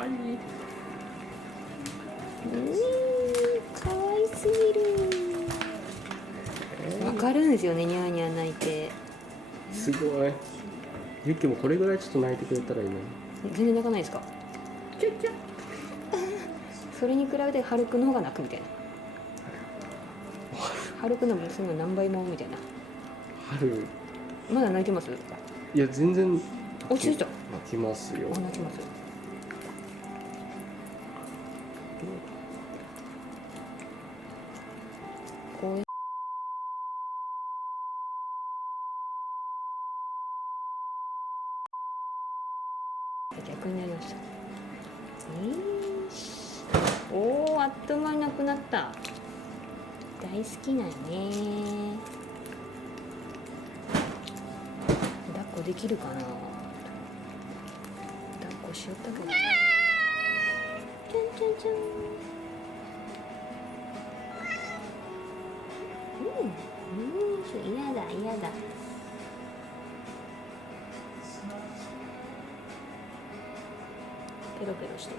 わいい。可愛すぎる。わかるんですよね、ニャーニャー泣いて。すごい。ユキもこれぐらいちょっと泣いてくれたらいいのに。全然泣かないですか？キャッキャッ。それに比べてハルくんの方が泣くみたいな。ハルくんの娘の何倍もみたいな。春。まだ泣いてます？いや全然。落ち着いた。泣きますよ。泣きます。こういう逆になりました。おお、あっという間になくなった。大好きなんね。抱っこできるかな。抱っこしよったけど。ちゃんちゃんちゃん。嫌だ嫌だ。ペロペロしてる。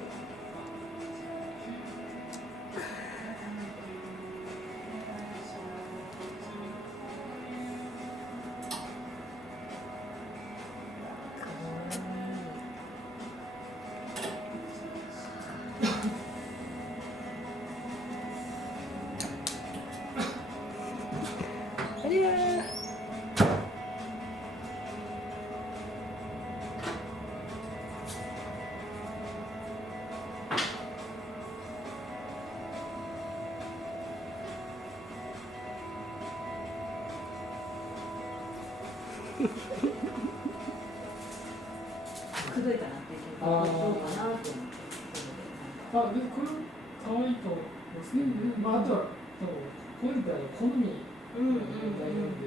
ありゃー。くどいかなっていう気がどうかなと思って。でこれ可愛いとですね。まああとはこういうのって好みの問題なんで、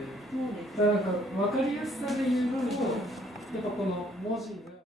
だからなんか分かりやすさで言うと、やっぱこの文字が。